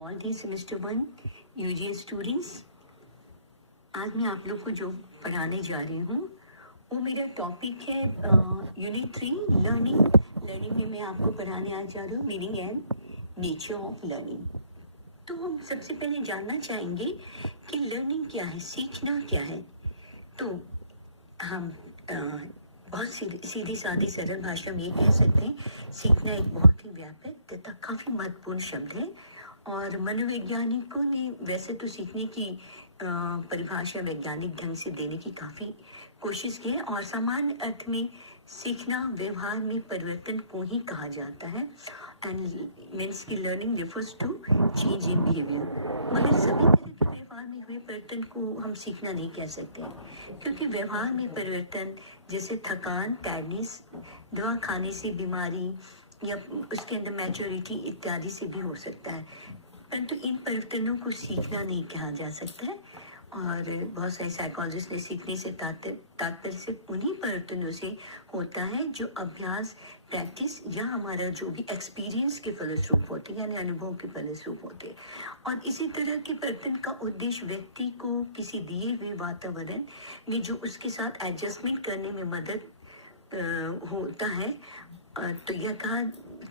All the semester 1 UGS students, आज मैं आप लोग को जो पढ़ाने जा रही हूँ वो मेरा टॉपिक है यूनिट 3 लर्निंग में मैं आपको पढ़ाने आज जा रही हूँ meaning and nature of learning. तो हम सबसे पहले जानना चाहेंगे कि लर्निंग क्या है, सीखना क्या है। तो हम बहुत सीधी सादी सरल भाषा में ये कह सकते हैं, सीखना एक बहुत ही व्यापक तथा काफ़ी महत्वपूर्ण शब्द है। और मनोवैज्ञानिकों ने वैसे तो सीखने की परिभाषा वैज्ञानिक ढंग से देने की काफ़ी कोशिश की है, और सामान्य अर्थ में सीखना व्यवहार में परिवर्तन को ही कहा जाता है। एंड मीन्स की learning refers to change in behaviour. मगर सभी तरह के व्यवहार में हुए परिवर्तन को हम सीखना नहीं कह सकते, क्योंकि व्यवहार में परिवर्तन जैसे थकान, टायर्डनेस, दवा खाने से बीमारी या उसके अंदर मैच्योरिटी इत्यादि से भी हो सकता है, परंतु इन परिवर्तनों को सीखना नहीं कहा जा सकता है। और बहुत सारे साइकोलॉजिस्ट ने सीखने से तात्पर्य सिर्फ उन्हीं परिवर्तनों से होता है जो अभ्यास, प्रैक्टिस या हमारा जो भी एक्सपीरियंस के फलस्वरूप होते हैं, यानी अनुभव के फलस्वरूप होते हैं। और इसी तरह के परिवर्तन का उद्देश्य व्यक्ति को किसी दिए हुए वातावरण में जो उसके साथ एडजस्टमेंट करने में मदद होता है। तो यह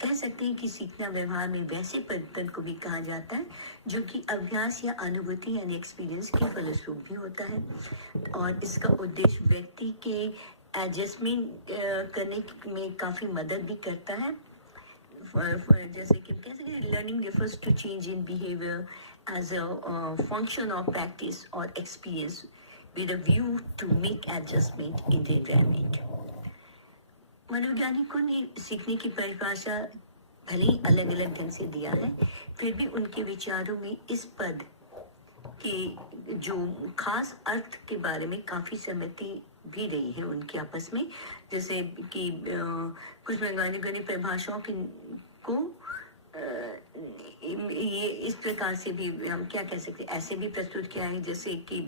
कह सकते हैं कि सीखना व्यवहार में वैसे परिवर्तन को भी कहा जाता है जो कि अभ्यास या अनुभूति यानी एक्सपीरियंस के फलस्वरूप भी होता है, और इसका उद्देश्य व्यक्ति के एडजस्टमेंट करने में काफ़ी मदद भी करता है। जैसे कि कह सकते हैं, learning refers to change in behaviour as a function of practice और experience with a view to make adjustment in the environment. मनोवैज्ञानिकों ने सीखने की परिभाषा भले ही अलग अलग ढंग से दिया है, फिर भी उनके विचारों में इस पद के जो खास अर्थ के बारे में काफ़ी सहमति भी रही है उनके आपस में। जैसे कि कुछ वैज्ञानिकों ने परिभाषाओं को ये इस प्रकार से भी हम क्या कह सकते हैं, ऐसे भी प्रस्तुत किया है, जैसे कि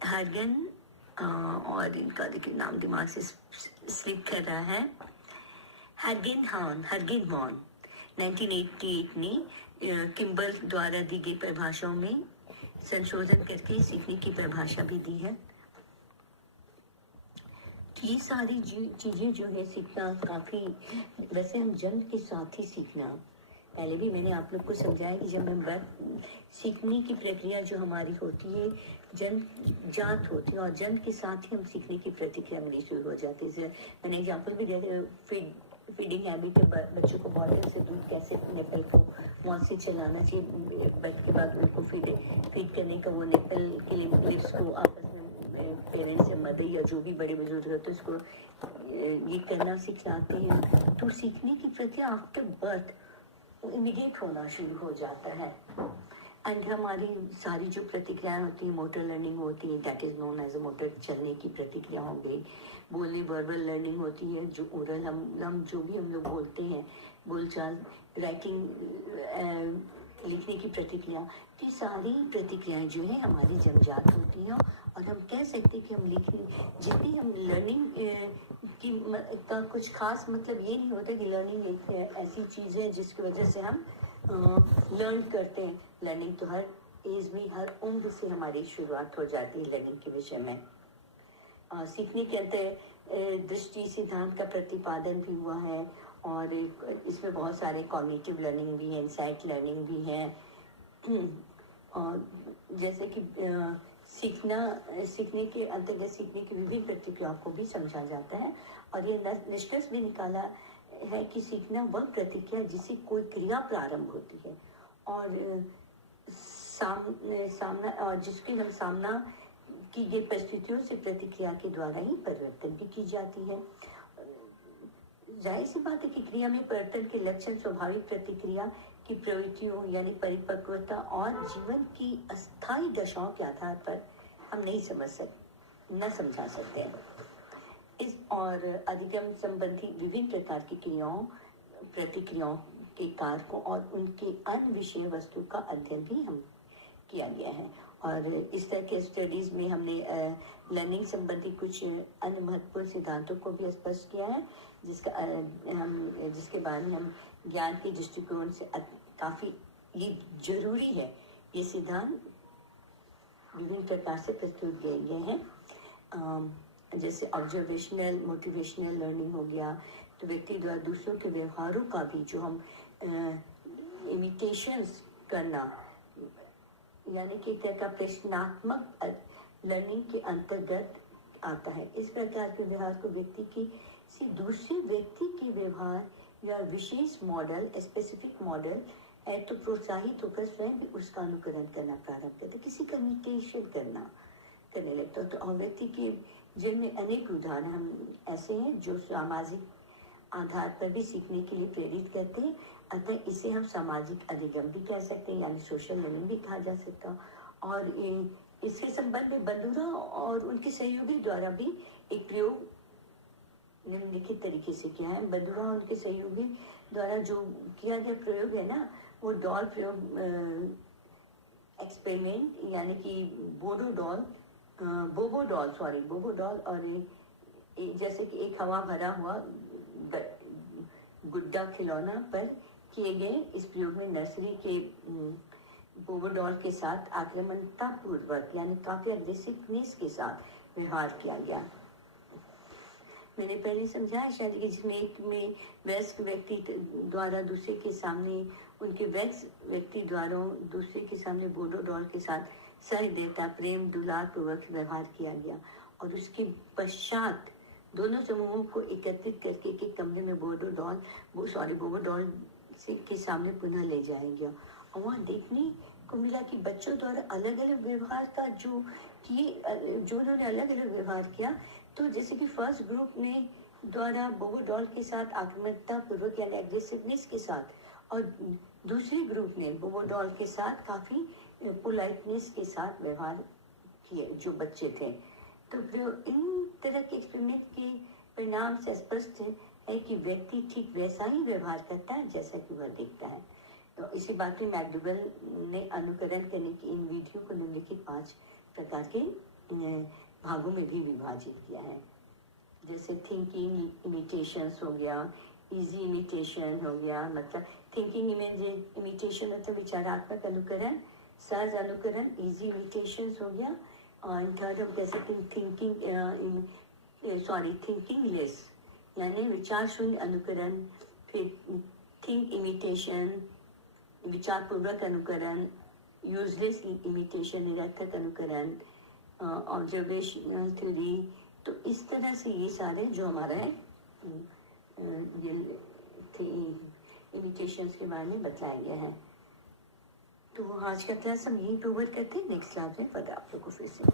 हार्गन और इनका देखिए नाम दिमाग से स्लिप कर रहा है, हर्गेन वॉन 1988 ने किम्बल द्वारा दी गई परिभाषाओं में संशोधन करके सीखने की परिभाषा भी दी है। ये सारी चीज़ें जो है सीखना काफ़ी, वैसे हम जन्म के साथ ही सीखना, पहले भी मैंने आप लोग को समझाया कि जब हम सीखने की प्रक्रिया जो हमारी होती है जन्मजात होती है, और जन्म के साथ ही हम सीखने की प्रतिक्रिया मिलनी शुरू हो जाती है। मैंने एग्जाम्पल भी दिया, फीडिंग हैबिट है, बच्चों को बॉटल से दूध कैसे नेपल को मौत से चलाना चाहिए, बर्थ के बाद उनको फीड करने का, वो नेपल के लिप्स को आपस में पेरेंट्स या मदर या जो भी बड़े बुजुर्ग होते हैं उसको ये करना सिखाते हैं। तो सीखने की प्रक्रिया आफ्टर बर्थ इमीडिएट होना शुरू हो जाता है। एंड हमारी सारी जो प्रतिक्रियाएं होती हैं, मोटर लर्निंग होती है, that is known as a motor, चलने की प्रतिक्रिया हो गई। बोलने वर्बल लर्निंग होती है, जो ओरल हम जो भी हम लोग बोलते हैं, बोलचाल, राइटिंग, लिखने की प्रतिक्रिया, तो ये सारी प्रतिक्रियाएं जो है हमारी जन्मजात होती हैं। और हम कह सकते हैं कि हम लिखने जितनी हम लर्निंग का कुछ खास मतलब ये नहीं होता कि लर्निंग एक ऐसी चीज़ है जिसकी वजह से हम लर्न करते हैं। लर्निंग तो हर एज में, हर उम्र से हमारी शुरुआत हो जाती है लर्निंग के विषय में। सीखने के अंतर दृष्टि सिद्धांत का प्रतिपादन भी हुआ है, और इसमें बहुत सारे कॉग्निटिव लर्निंग भी है, इनसाइट लर्निंग भी है। और जैसे कि सीखने के अंतर्गत सीखने की विभिन्न प्रतिक्रियाओं को भी समझा जाता है, और ये निष्कर्ष भी निकाला है कि सीखना वह प्रतिक्रिया जिससे कोई क्रिया प्रारंभ होती है और सामना और जिसकी हम सामना की गई परिस्थितियों से प्रतिक्रिया के द्वारा ही परिवर्तन भी की जाती है। जाहिर सी बात है कि क्रिया में परिवर्तन के लक्षण स्वाभाविक प्रतिक्रिया की प्रवृत्तियों यानी परिपक्वता और जीवन की अस्थायी दशाओं के आधार पर हम नहीं समझा सकते हैं। इस और अधिगम संबंधी विभिन्न प्रकार की प्रतिक्रियाओं के कारकों और उनके अन्य विषय वस्तु का अध्ययन भी हम किया गया है। और इस तरह के स्टडीज में हमने लर्निंग संबंधी कुछ अन्य महत्वपूर्ण सिद्धांतों को भी स्पष्ट किया है, जिसके बारे में हम ज्ञान के दृष्टिकोण से काफ़ी ये जरूरी है। ये सिद्धांत विभिन्न प्रकार से प्रस्तुत किए गए हैं, जैसे ऑब्जर्वेशनल मोटिवेशनल लर्निंग हो गया, तो व्यक्ति द्वारा दूसरों के व्यवहारों का भी जो हम इमिटेशंस करना, यानी कि एक तरह का प्रश्नात्मक लर्निंग के अंतर्गत आता है। इस प्रकार के व्यवहार को व्यक्ति की से दूसरे व्यक्ति के व्यवहार या विशेष मॉडल स्पेसिफिक मॉडल है तो प्रोत्साहित होकर स्वयं भी उसका अनुकरण करना प्रारंभ करते, किसी का इमिटेशन करने लगता है। तो और व्यक्ति के जिनमें अनेक उदाहरण हम ऐसे हैं जो सामाजिक आधार पर भी सीखने के लिए प्रेरित करते हैं। अतः इसे हम सामाजिक अधिगम भी कह सकते हैं, यानी सोशल लर्निंग भी कहा जा सकता है। और इसके संबंध में बंधुरा और उनके सहयोगी द्वारा भी एक प्रयोग निम्नलिखित तरीके से किया है। बंधुरा और उनके सहयोगी द्वारा जो किया गया प्रयोग है ना, वो डॉल प्रयोग एक्सपेरिमेंट, यानी कि बोबो डॉल और जैसे कि एक हवा भरा हुआ गुड्डा खिलौना पर किए गए इस प्रयोग में नर्सरी के बोबो डॉल के साथ आक्रामकता पूर्वक यानी काफी अग्रेसिवनेस के साथ व्यवहार किया गया। मैंने पहले समझाया शायद कि जिसमें एक में वयस्क व्यक्ति द्वारा दूसरे के सामने उनके वयस्क व्यक्ति द्वारा दूसरे के सामने बोबो डॉल के साथ सहृदयता प्रेम दुलार पूर्वक व्यवहार किया गया, और उसके पश्चात दोनों समूहों को एकत्रित करके एक कमरे में बोबो डॉल के सामने पुनः ले जाया गया। और वहाँ देखने को मिला कि बच्चों द्वारा अलग अलग व्यवहार का जो उन्होंने अलग अलग व्यवहार किया। तो जैसे कि फर्स्ट ग्रुप ने द्वारा बोबो डॉल के साथ आक्रामकता पूर्वक यानी एग्रेसिवनेस के साथ, और दूसरे ग्रुप ने बोबो डॉल के साथ काफी पोलाइटनेस के साथ व्यवहार किए जो बच्चे थे। तो इन तरह के एक्सपेरिमेंट के परिणाम से स्पष्ट है कि व्यक्ति ठीक वैसा ही व्यवहार करता है जैसा कि वह देखता है। तो इसी बात में मैकडूगल ने अनुकरण करने की इन विधियों को निम्नलिखित 5 प्रकार के भागों में भी विभाजित किया है। जैसे थिंकिंग इमिटेशंस हो गया, इजी इमिटेशन हो गया, मतलब थिंकिंग इमिटेशन मतलब विचारात्मक अनुकरण, सहज अनुकरण, इजी इमिटेशंस हो गया, और थर्ड हम कह सकते हैं थिंकिंग लेस यानी विचार शून्य अनुकरण, फिर थिंक इमिटेशन विचार पूर्वक अनुकरण, यूजलेस इमिटेशन निरर्थक अनुकरण, ऑब्जर्वेशनल थ्योरी। तो इस तरह से ये सारे जो हमारा है ये इमिटेशंस के बारे में बताया गया है। तो आज का क्लास हम यही कवर करते हैं। नेक्स्ट क्लास में पता आप लोग को फिर से